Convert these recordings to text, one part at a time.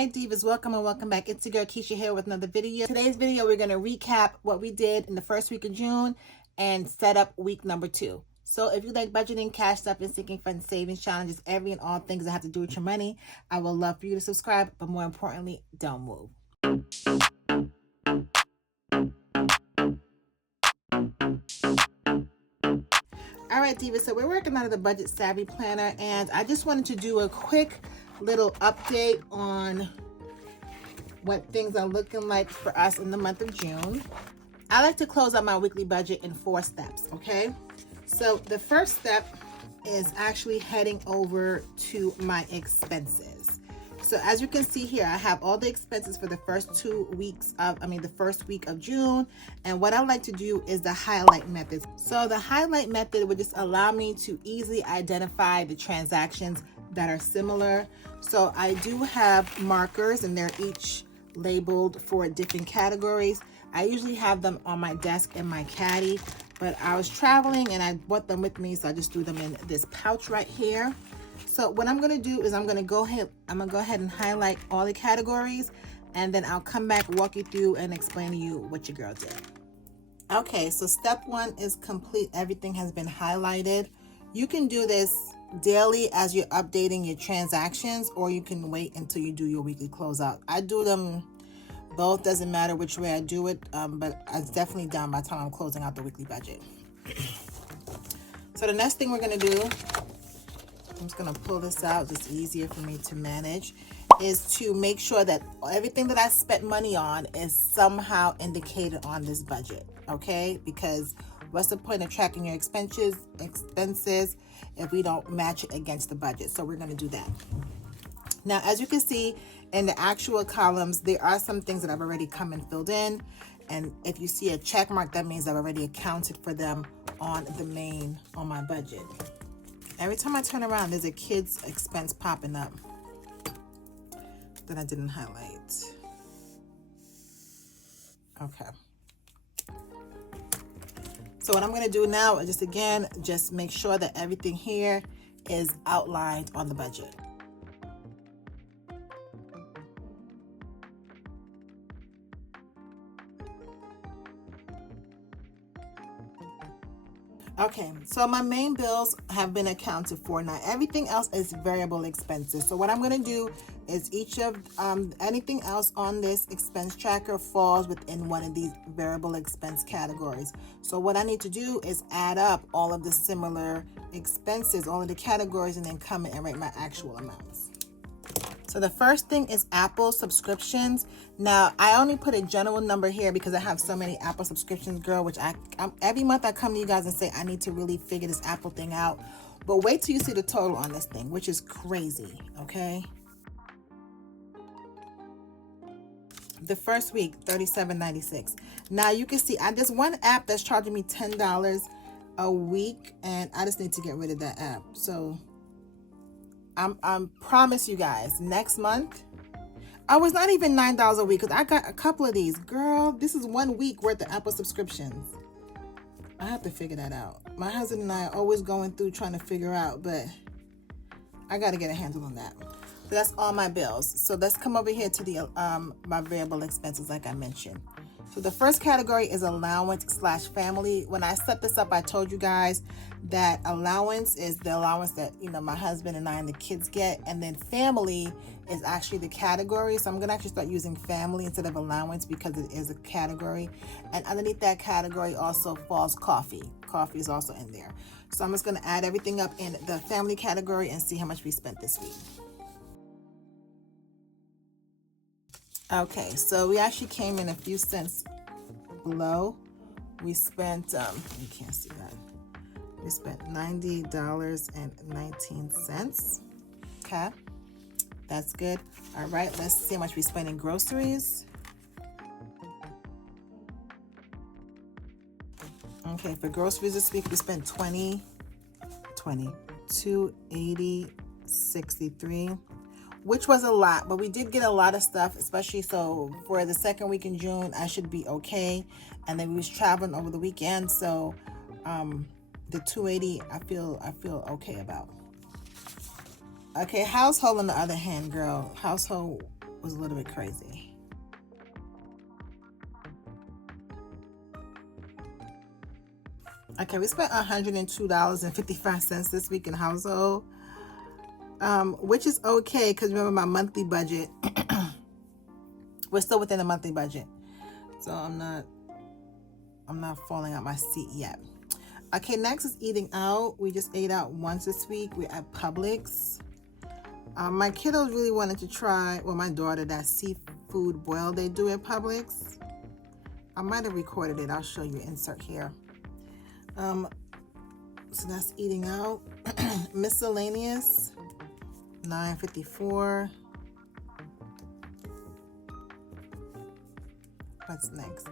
Hey Divas, welcome and welcome back. It's your girl Keisha here with another video. Today's video, we're going to recap what we did in the first week of June and set up week number 2. So if you like budgeting, cash stuff, and seeking fun savings challenges, every and all things that have to do with your money, I would love for you to subscribe, but more importantly, don't move. All right, Diva, so we're working out of the Budget Savvy Planner, and I just wanted to do a quick little update on what things are looking like for us in the month of June. I like to close out my weekly budget in 4 steps, okay? So the first step is actually heading over to my expenses. So as you can see here, I have all the expenses for the first the first week of June. And what I like to do is the highlight method. So the highlight method would just allow me to easily identify the transactions that are similar. So I do have markers and they're each labeled for different categories. I usually have them on my desk in my caddy, but I was traveling and I brought them with me, so I just threw them in this pouch right here. So what I'm going to do is I'm going to go ahead and highlight all the categories, and then I'll come back, walk you through, and explain to you what your girl did. Okay, so step 1 is complete. Everything has been highlighted. You can do this daily as you're updating your transactions, or you can wait until you do your weekly closeout. I do them both, doesn't matter which way I do it, but it's definitely done by the time I'm closing out the weekly budget. So the next thing we're going to do, I'm just going to pull this out, it's easier for me to manage, is to make sure that everything that I spent money on is somehow indicated on this budget, okay? Because what's the point of tracking your expenses if we don't match it against the budget? So we're going to do that. Now, as you can see in the actual columns, there are some things that I've already come and filled in. And if you see a check mark, that means I've already accounted for them on my budget. Every time I turn around, there's a kid's expense popping up that I didn't highlight. Okay. So what I'm going to do now is just make sure that everything here is outlined on the budget. Okay, so my main bills have been accounted for. Now everything else is variable expenses. So what I'm going to do is anything else on this expense tracker falls within one of these variable expense categories. So what I need to do is add up all of the similar expenses, all of the categories, and then come in and write my actual amounts. So the first thing is Apple subscriptions. Now, I only put a general number here because I have so many Apple subscriptions, girl, which every month I come to you guys and say, I need to really figure this Apple thing out. But wait till you see the total on this thing, which is crazy, okay? The first week, $37.96. Now, you can see there's one app that's charging me $10 a week, and I just need to get rid of that app. So I promise you guys, next month, I was not even $9 a week because I got a couple of these. Girl, this is 1 week worth of Apple subscriptions. I have to figure that out. My husband and I are always going through trying to figure out, but I got to get a handle on that. So that's all my bills. So let's come over here to the my variable expenses like I mentioned. So the first category is allowance/family. When I set this up, I told you guys that allowance is the allowance that, my husband and I and the kids get. And then family is actually the category. So I'm going to actually start using family instead of allowance because it is a category. And underneath that category also falls coffee. Coffee is also in there. So I'm just going to add everything up in the family category and see how much we spent this week. Okay, so we actually came in a few cents below. We spent, you can't see that. We spent $90.19. Okay, that's good. All right, let's see how much we spent in groceries. Okay, for groceries this week, we spent $280.63. Which was a lot, but we did get a lot of stuff, especially so for the second week in June, I should be okay. And then we was traveling over the weekend, so the $280 I feel okay about. Okay, household on the other hand, girl, household was a little bit crazy. Okay, we spent $102.55 this week in household, which is okay because remember my monthly budget. We're still within the monthly budget, so I'm not falling out my seat yet. Okay, next is eating out. We just ate out once this week. We're at Publix. My kiddos really wanted to try, well, my daughter, that seafood boil they do at Publix. I might have recorded it. I'll show you insert here. So that's eating out. Miscellaneous, $9.54. What's next?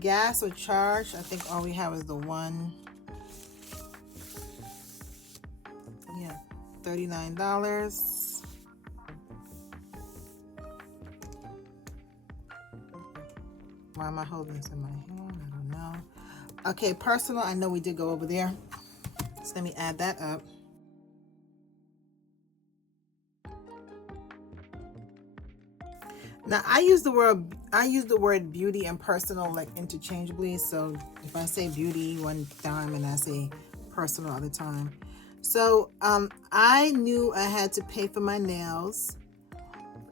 Gas or charge. I think all we have is the one. Yeah, $39. Why am I holding this in my hand? I don't know. Okay, personal. I know we did go over there. So let me add that up. Now I use the word beauty and personal like interchangeably. So if I say beauty one time and I say personal other time. So I knew I had to pay for my nails,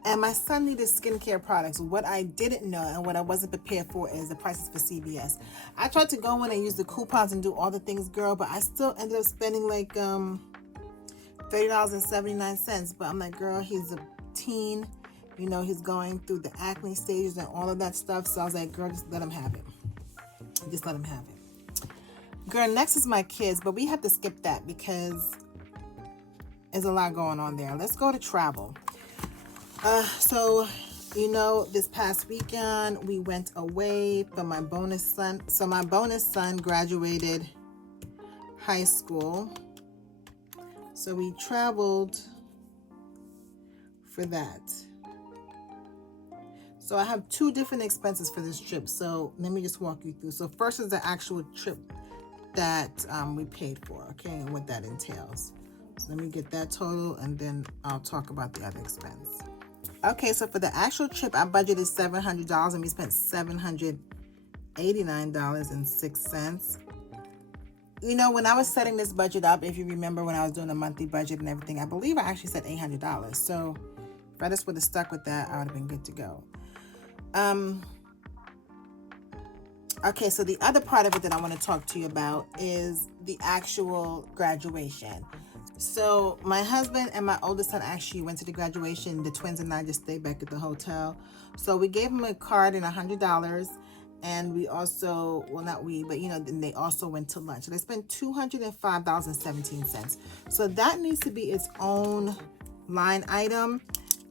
and my son needed skincare products. What I didn't know and what I wasn't prepared for is the prices for CVS. I tried to go in and use the coupons and do all the things, girl, but I still ended up spending like $30.79. But I'm like, girl, he's a teen. You know, he's going through the acne stages and all of that stuff. So I was like, girl, just let him have it. Just let him have it. Girl, next is my kids, but we have to skip that because there's a lot going on there. Let's go to travel. So, you know, this past weekend, we went away for my bonus son. So my bonus son graduated high school. So we traveled for that. So I have two different expenses for this trip. So let me just walk you through. So first is the actual trip that we paid for, okay, and what that entails. So let me get that total and then I'll talk about the other expense. Okay, so for the actual trip, our budget is $700 and we spent $789.06. You know, when I was setting this budget up, if you remember when I was doing the monthly budget and everything, I believe I actually said $800. So if I just would have stuck with that, I would have been good to go. Okay, so the other part of it that I want to talk to you about is the actual graduation. So my husband and my oldest son actually went to the graduation. The twins and I just stayed back at the hotel. So we gave them a card and $100. And we also, well, not we, but you know, then they also went to lunch. So they spent $205.17. So that needs to be its own line item.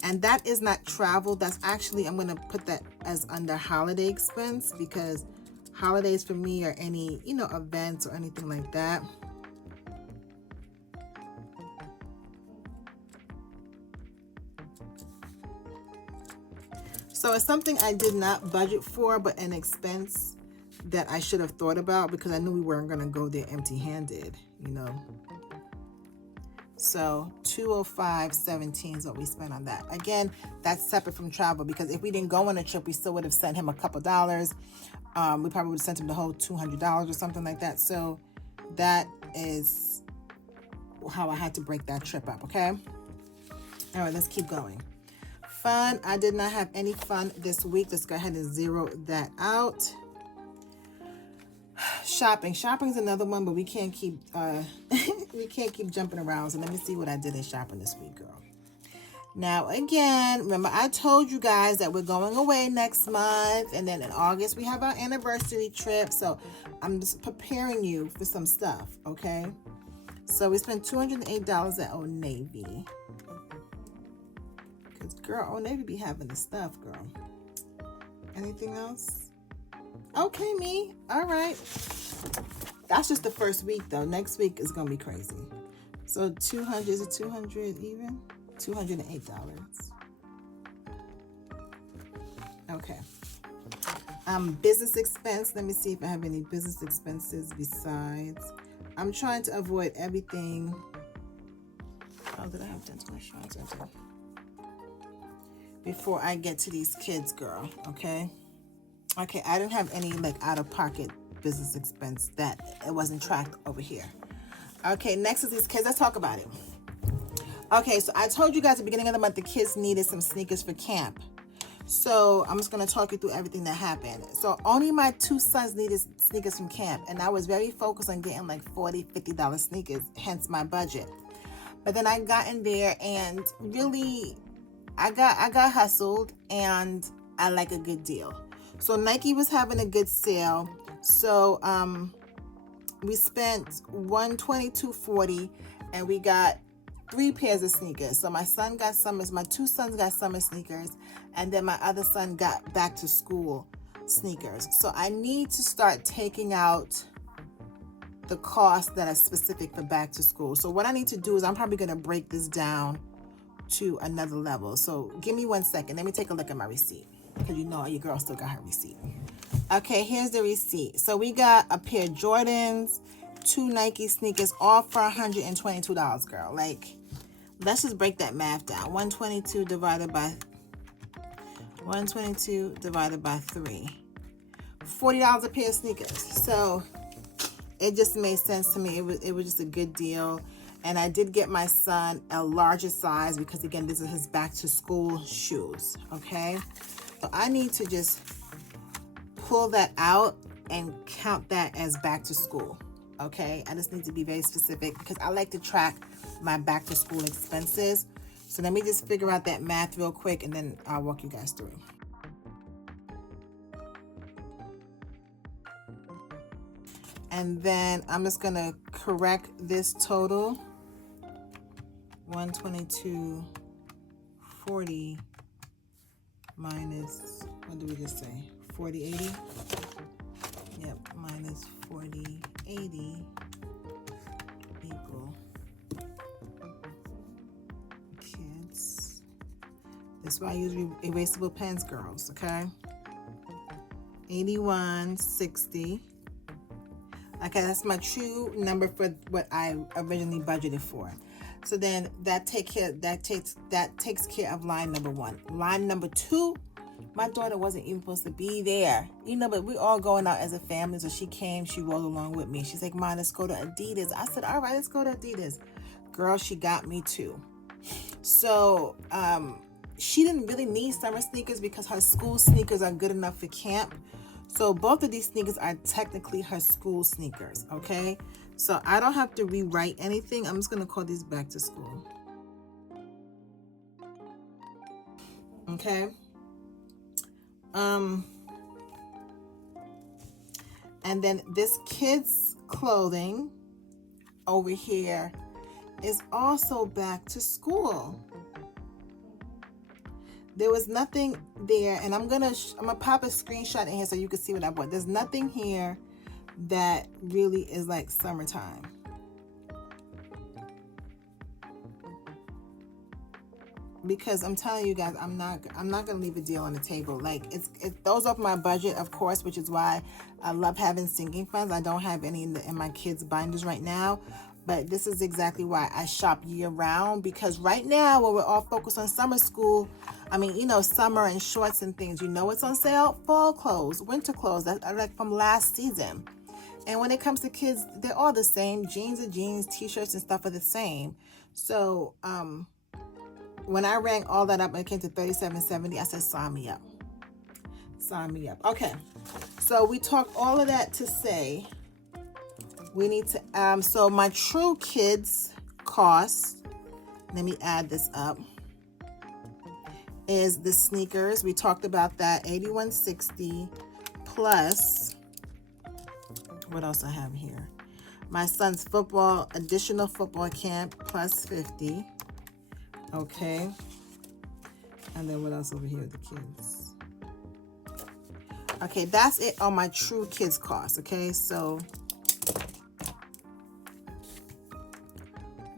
And that is not travel. That's actually, I'm going to put that as under holiday expense because holidays for me are any, you know, events or anything like that. So it's something I did not budget for, but an expense that I should have thought about because I knew we weren't going to go there empty-handed, you know. So $205.17 is what we spent on that. Again, that's separate from travel because if we didn't go on a trip, we still would have sent him a couple dollars. We probably would have sent him the whole $200 or something like that. So that is how I had to break that trip up, okay? All right, let's keep going. Fun. I did not have any fun this week. Let's go ahead and zero that out. Shopping. Shopping's another one, but we can't keep we can't keep jumping around. So let me see what I did in shopping this week, girl. Now again, remember I told you guys that we're going away next month, and then in August we have our anniversary trip. So I'm just preparing you for some stuff, okay? So we spent $208 at Old Navy. Cause girl, Old Navy be having the stuff, girl. Anything else? Okay, me. All right. That's just the first week, though. Next week is gonna be crazy. So 200 is it 200 even? $208. Okay. Business expense. Let me see if I have any business expenses besides. I'm trying to avoid everything. Oh, did I have dental insurance? I did. before I get to these kids, girl. Okay. Okay, I didn't have any like out-of-pocket business expense that it wasn't tracked over here. Okay, next is these kids. Let's talk about it. Okay, so I told you guys at the beginning of the month the kids needed some sneakers for camp. So I'm just going to talk you through everything that happened. So only my 2 sons needed sneakers from camp, and I was very focused on getting like $40, $50 sneakers, hence my budget. But then I got in there and really I got hustled, and I like a good deal. So Nike was having a good sale. So we spent $122.40 and we got 3 pairs of sneakers. So my 2 sons got summer sneakers, and then my other son got back to school sneakers. So I need to start taking out the costs that are specific for back to school. So what I need to do is I'm probably going to break this down to another level. So give me 1 second. Let me take a look at my receipt, because you know your girl still got her receipt. Okay, here's the receipt. So we got a pair of Jordans, 2 Nike sneakers, all for $122, girl. Like, let's just break that math down. 122 divided by 3. $40 a pair of sneakers. So it just made sense to me. It was just a good deal. And I did get my son a larger size because, again, this is his back to school shoes. Okay. So I need to just pull that out and count that as back to school. Okay. I just need to be very specific because I like to track my back to school expenses. So let me just figure out that math real quick, and then I'll walk you guys through. And then I'm just going to correct this total. 122.40 minus, what did we just say? 40.80? Yep, minus 40.80 equal kids. That's why I use erasable pens, girls, okay? 81.60. Okay, that's my true number for what I originally budgeted for. So then that takes care of line number 1. Line number 2, my daughter wasn't even supposed to be there. You know, but we all going out as a family. So she came, she rolled along with me. She's like, Mom, let's go to Adidas. I said, all right, let's go to Adidas. Girl, she got me too. So she didn't really need summer sneakers because her school sneakers are good enough for camp. So both of these sneakers are technically her school sneakers, okay? So I don't have to rewrite anything. I'm just going to call these back to school. Okay? And then this kids' clothing over here is also back to school. There was nothing there, and I'm gonna pop a screenshot in here so you can see what I bought. There's nothing here that really is like summertime. Because I'm telling you guys, I'm not gonna leave a deal on the table. Like it throws off my budget, of course, which is why I love having sinking funds. I don't have any in my kids' binders right now. But this is exactly why I shop year round, because right now when we're all focused on summer school, I mean, you know, summer and shorts and things, you know, it's on sale. Fall clothes, winter clothes, that are like from last season. And when it comes to kids, they're all the same. Jeans are jeans, t-shirts and stuff are the same. So when I rang all that up and it came to $37.70, I said, sign me up. Sign me up. Okay. So we talked all of that to say we need to, so my true kids cost, let me add this up, is the sneakers. We talked about that, $81.60 plus, what else I have here? My son's football, additional football camp, plus $50. Okay. And then what else over here, the kids? Okay, that's it on my true kids cost. Okay, so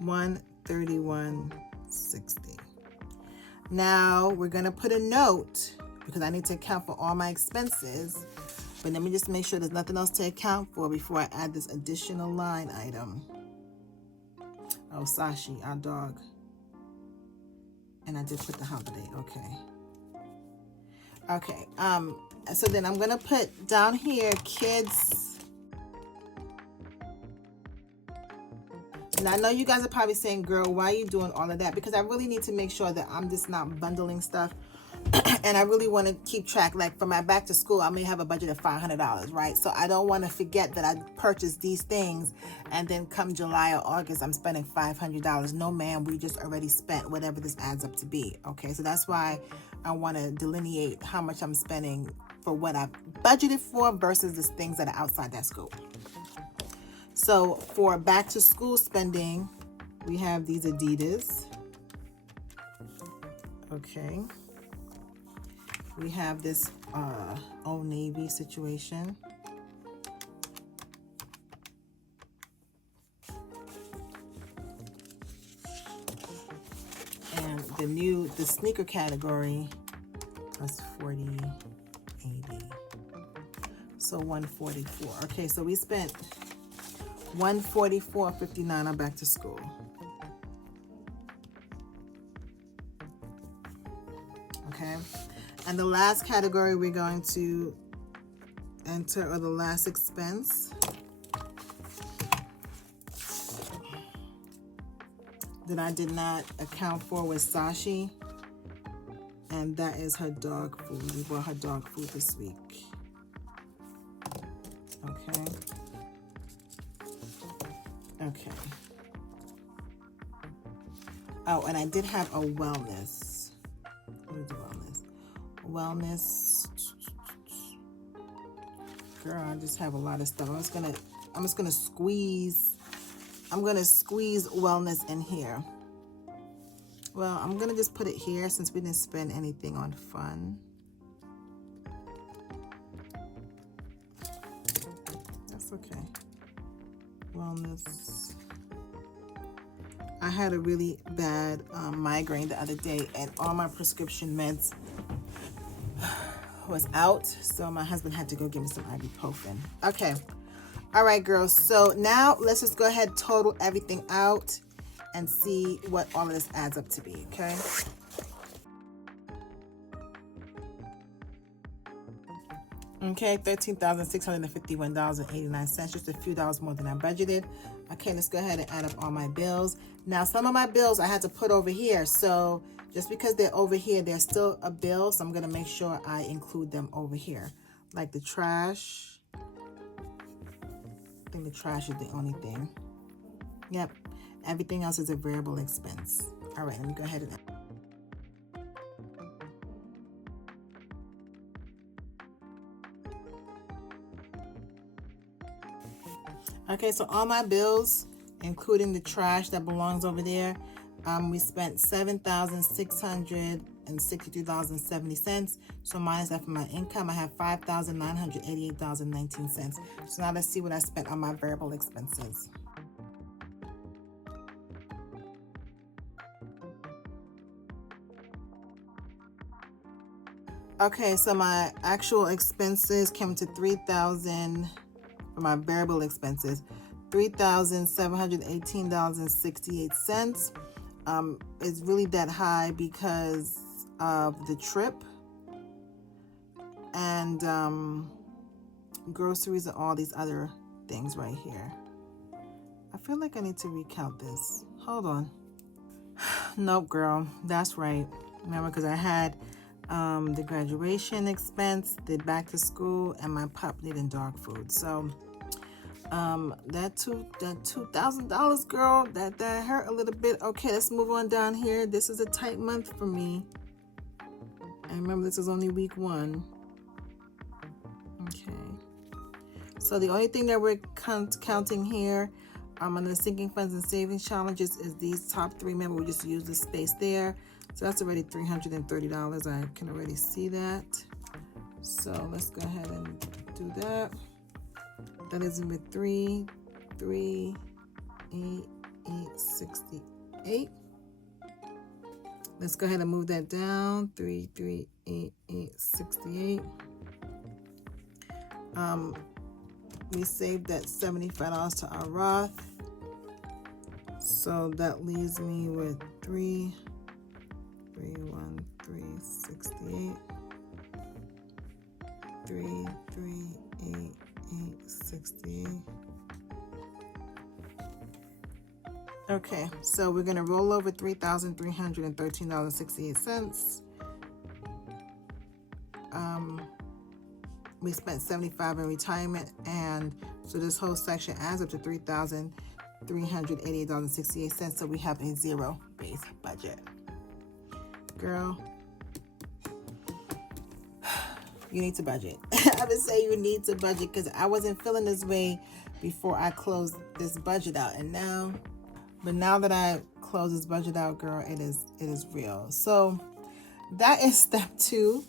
$131.60. Now we're gonna put a note because I need to account for all my expenses, but let me just make sure there's nothing else to account for before I add this additional line item. Oh, Sashi, our dog. And I did put the holiday. Okay. Okay, so then I'm gonna put down here kids. And I know you guys are probably saying, girl, why are you doing all of that? Because I really need to make sure that I'm just not bundling stuff. And I really want to keep track. Like for my back to school, I may have a budget of $500, right? So I don't want to forget that I purchased these things and then come July or August, I'm spending $500. No, ma'am, we just already spent whatever this adds up to be. Okay, so that's why I want to delineate how much I'm spending for what I budgeted for versus the things that are outside that scope. So for back to school spending, we have these Adidas. Okay. We have this Old Navy situation. And the sneaker category plus 40, 80. So 144. Okay, so we spent $144.59 on back to school. Okay, and the last category we're going to enter, or the last expense, that I did not account for was Sashi, and that is her dog food. We bought her dog food this week. Okay. Okay. Oh, and I did have a wellness. What is wellness? Wellness. Girl, I just have a lot of stuff. I'm just gonna squeeze wellness in here. Well, I'm gonna just put it here since we didn't spend anything on fun. That's okay. Wellness. I had a really bad migraine the other day, and all my prescription meds was out, so my husband had to go give me some ibuprofen. Okay. All right, girls. So now let's just go ahead, total everything out, and see what all of this adds up to be, okay? Okay, $13,651.89, just a few dollars more than I budgeted. Okay, let's go ahead and add up all my bills. Now, some of my bills I had to put over here, so just because they're over here, they're still a bill, so I'm gonna make sure I include them over here. Like the trash. I think the trash is the only thing. Yep, everything else is a variable expense. All right, let me go ahead and okay, so all my bills, including the trash that belongs over there, we spent $7,663.70. So minus that from my income, I have $5,988.19. So now let's see what I spent on my variable expenses. Okay, so my actual expenses came to $3,000 for my variable expenses, $3,718.68. It's really that high because of the trip and groceries and all these other things right here. I feel like I need to recount this. Hold on. Nope, girl, that's right. Remember, because I had the graduation expense, the back to school, and my pup needing dog food. So that $2,000, girl, that hurt a little bit. Okay, let's move on down here. This is a tight month for me. And remember, this is only week 1. Okay. So the only thing that we're counting here on the sinking funds and savings challenges is these top 3. Remember, we just used the space there. So that's already $330. I can already see that. So let's go ahead and do that. That is with 3,388.68. Let's go ahead and move that down. 3,388.68. We saved that $75 to our Roth. So that leaves me with 3,313.68. 3,388.60. Okay, so we're gonna roll over $3,313.68. We spent $75 in retirement, and so this whole section adds up to $3,388.68. So we have a zero base budget. Girl, you need to budget. I would say you need to budget, because I wasn't feeling this way before I closed this budget out, and now that I close this budget out, girl, it is real. So that is step 2.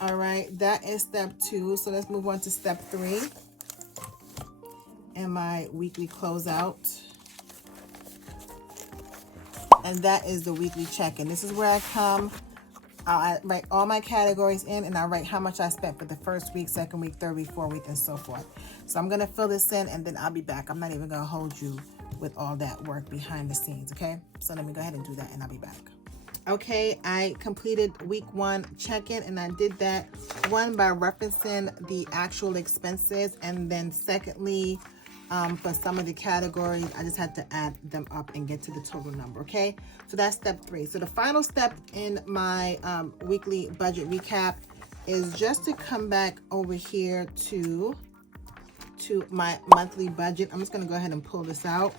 All right, that is step 2. So let's move on to step 3 and my weekly closeout. And that is the weekly check-in. This is where I come, I write all my categories in, and I write how much I spent for the first week, second week, third week, fourth week, and so forth. So I'm going to fill this in, and then I'll be back. I'm not even going to hold you with all that work behind the scenes, okay? So let me go ahead and do that, and I'll be back. Okay, I completed week 1 check-in, and I did that, one, by referencing the actual expenses, and then secondly, for some of the categories, I just had to add them up and get to the total number, okay? So that's step 3. So the final step in my weekly budget recap is just to come back over here to my monthly budget. I'm just going to go ahead and pull this out.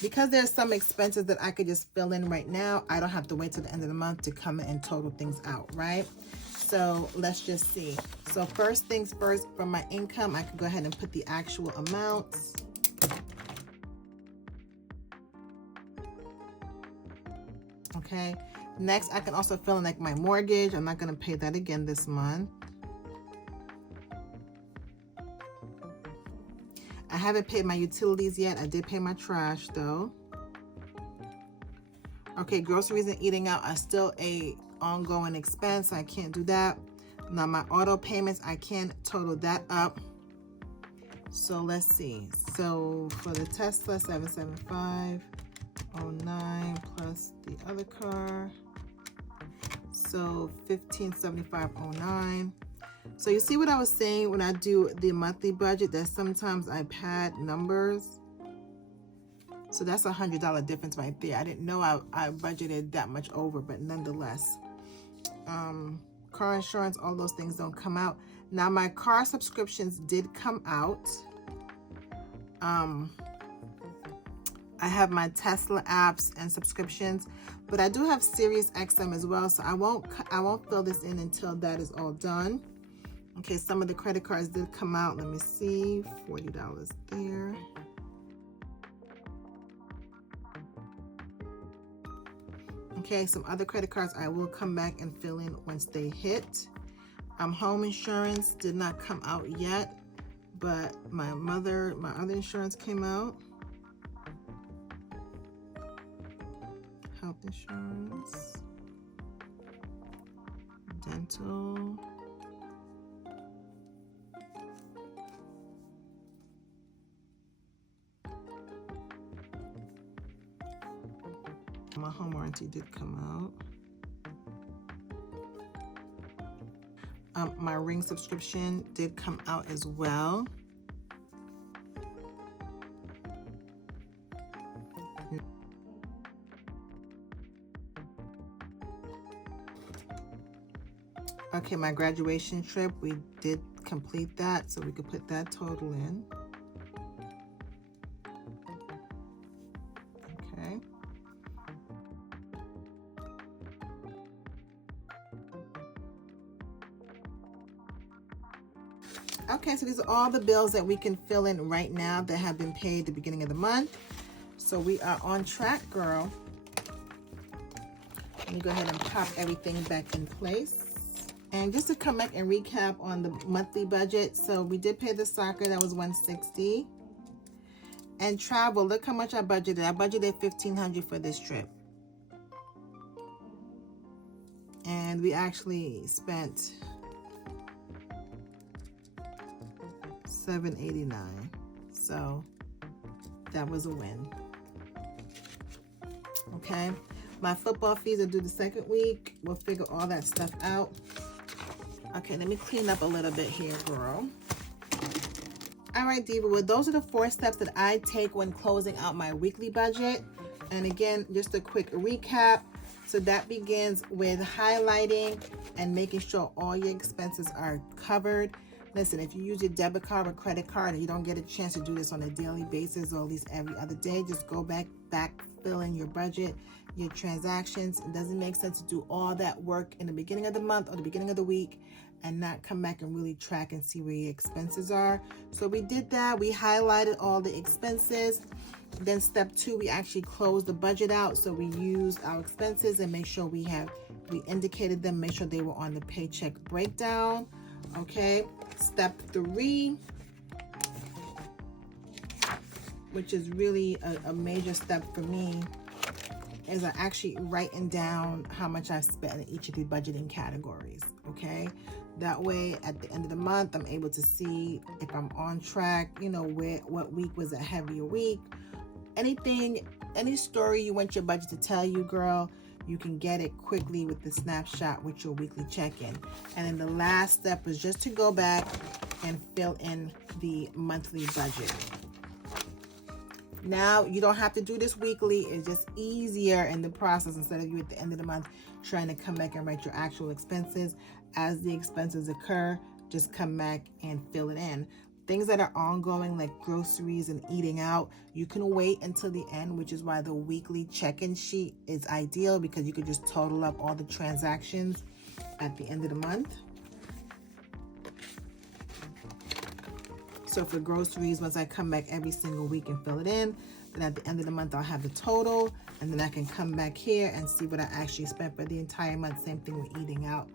Because there's some expenses that I could just fill in right now, I don't have to wait till the end of the month to come and total things out, right? So let's just see. So first things first, from my income, I could go ahead and put the actual amounts. Okay. Next, I can also fill in like my mortgage. I'm not going to pay that again this month. I haven't paid my utilities yet. I did pay my trash though. Okay, groceries and eating out are still a ongoing expense. I can't do that. Now my auto payments, I can total that up. So let's see. So for the Tesla, 77509 plus the other car. So 157509. So you see what I was saying when I do the monthly budget, that sometimes I pad numbers. So that's $100 difference right there. I didn't know I budgeted that much over, but nonetheless. Car insurance, all those things don't come out. Now my car subscriptions did come out. I have my Tesla apps and subscriptions, but I do have Sirius XM as well. So I won't fill this in until that is all done. Okay, some of the credit cards did come out. Let me see, $40 there. Okay, some other credit cards I will come back and fill in once they hit. Home insurance did not come out yet, but my other insurance came out. Health insurance, dental. My home warranty did come out. My Ring subscription did come out as well. Okay, my graduation trip, we did complete that, so we could put that total in. Okay. Okay, so these are all the bills that we can fill in right now that have been paid at the beginning of the month. So we are on track, girl. Let me go ahead and pop everything back in place. And just to come back and recap on the monthly budget. So we did pay the soccer, that was $160. And travel, look how much I budgeted. I budgeted $1,500 for this trip. And we actually spent $789. So that was a win. Okay. My football fees are due the second week. We'll figure all that stuff out. Okay, let me clean up a little bit here, girl. All right, Diva, well, those are the 4 steps that I take when closing out my weekly budget. And again, just a quick recap. So that begins with highlighting and making sure all your expenses are covered. Listen, if you use your debit card or credit card and you don't get a chance to do this on a daily basis or at least every other day, just go back, fill in your budget, your transactions. It doesn't make sense to do all that work in the beginning of the month or the beginning of the week and not come back and really track and see where your expenses are. So we did that. We highlighted all the expenses. Then step 2, we actually closed the budget out. So we used our expenses and make sure we indicated them, make sure they were on the paycheck breakdown. Okay. Step 3, which is really a major step for me, is I actually writing down how much I've spent in each of the budgeting categories. Okay. That way, at the end of the month, I'm able to see if I'm on track, you know, what week was a heavier week. Any story you want your budget to tell you, girl, you can get it quickly with the snapshot with your weekly check-in. And then the last step is just to go back and fill in the monthly budget. Now, you don't have to do this weekly. It's just easier in the process instead of you at the end of the month trying to come back and write your actual expenses. As the expenses occur, just come back and fill it in. Things that are ongoing, like groceries and eating out, you can wait until the end, which is why the weekly check-in sheet is ideal, because you could just total up all the transactions at the end of the month. So for groceries, once I come back every single week and fill it in, then at the end of the month, I'll have the total, and then I can come back here and see what I actually spent for the entire month. Same thing with eating out.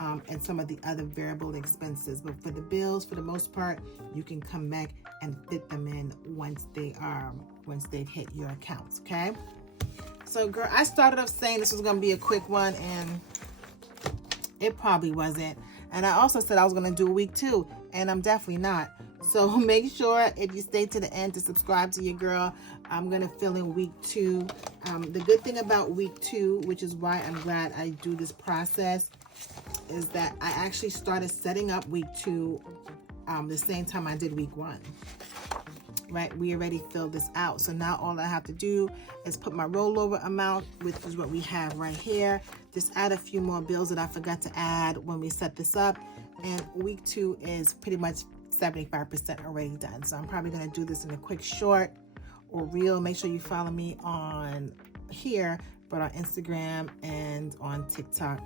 And some of the other variable expenses. But for the bills, for the most part, you can come back and fit them in once they've hit your accounts, okay? So, girl, I started off saying this was going to be a quick one, and it probably wasn't. And I also said I was going to do week 2, and I'm definitely not. So make sure, if you stay to the end, to subscribe to your girl. I'm going to fill in week 2. The good thing about week 2, which is why I'm glad I do this process, is that I actually started setting up week 2 the same time I did week 1. Right? We already filled this out. So now all I have to do is put my rollover amount, which is what we have right here. Just add a few more bills that I forgot to add when we set this up. And week 2 is pretty much 75% already done. So I'm probably going to do this in a quick short or reel. Make sure you follow me on here, but on Instagram and on TikTok.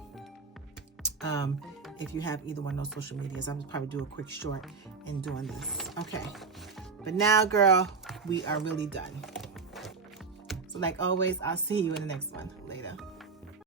If you have either one of those social medias, I'm just probably do a quick short in doing this. Okay. But now, girl, we are really done. So like always, I'll see you in the next one. Later.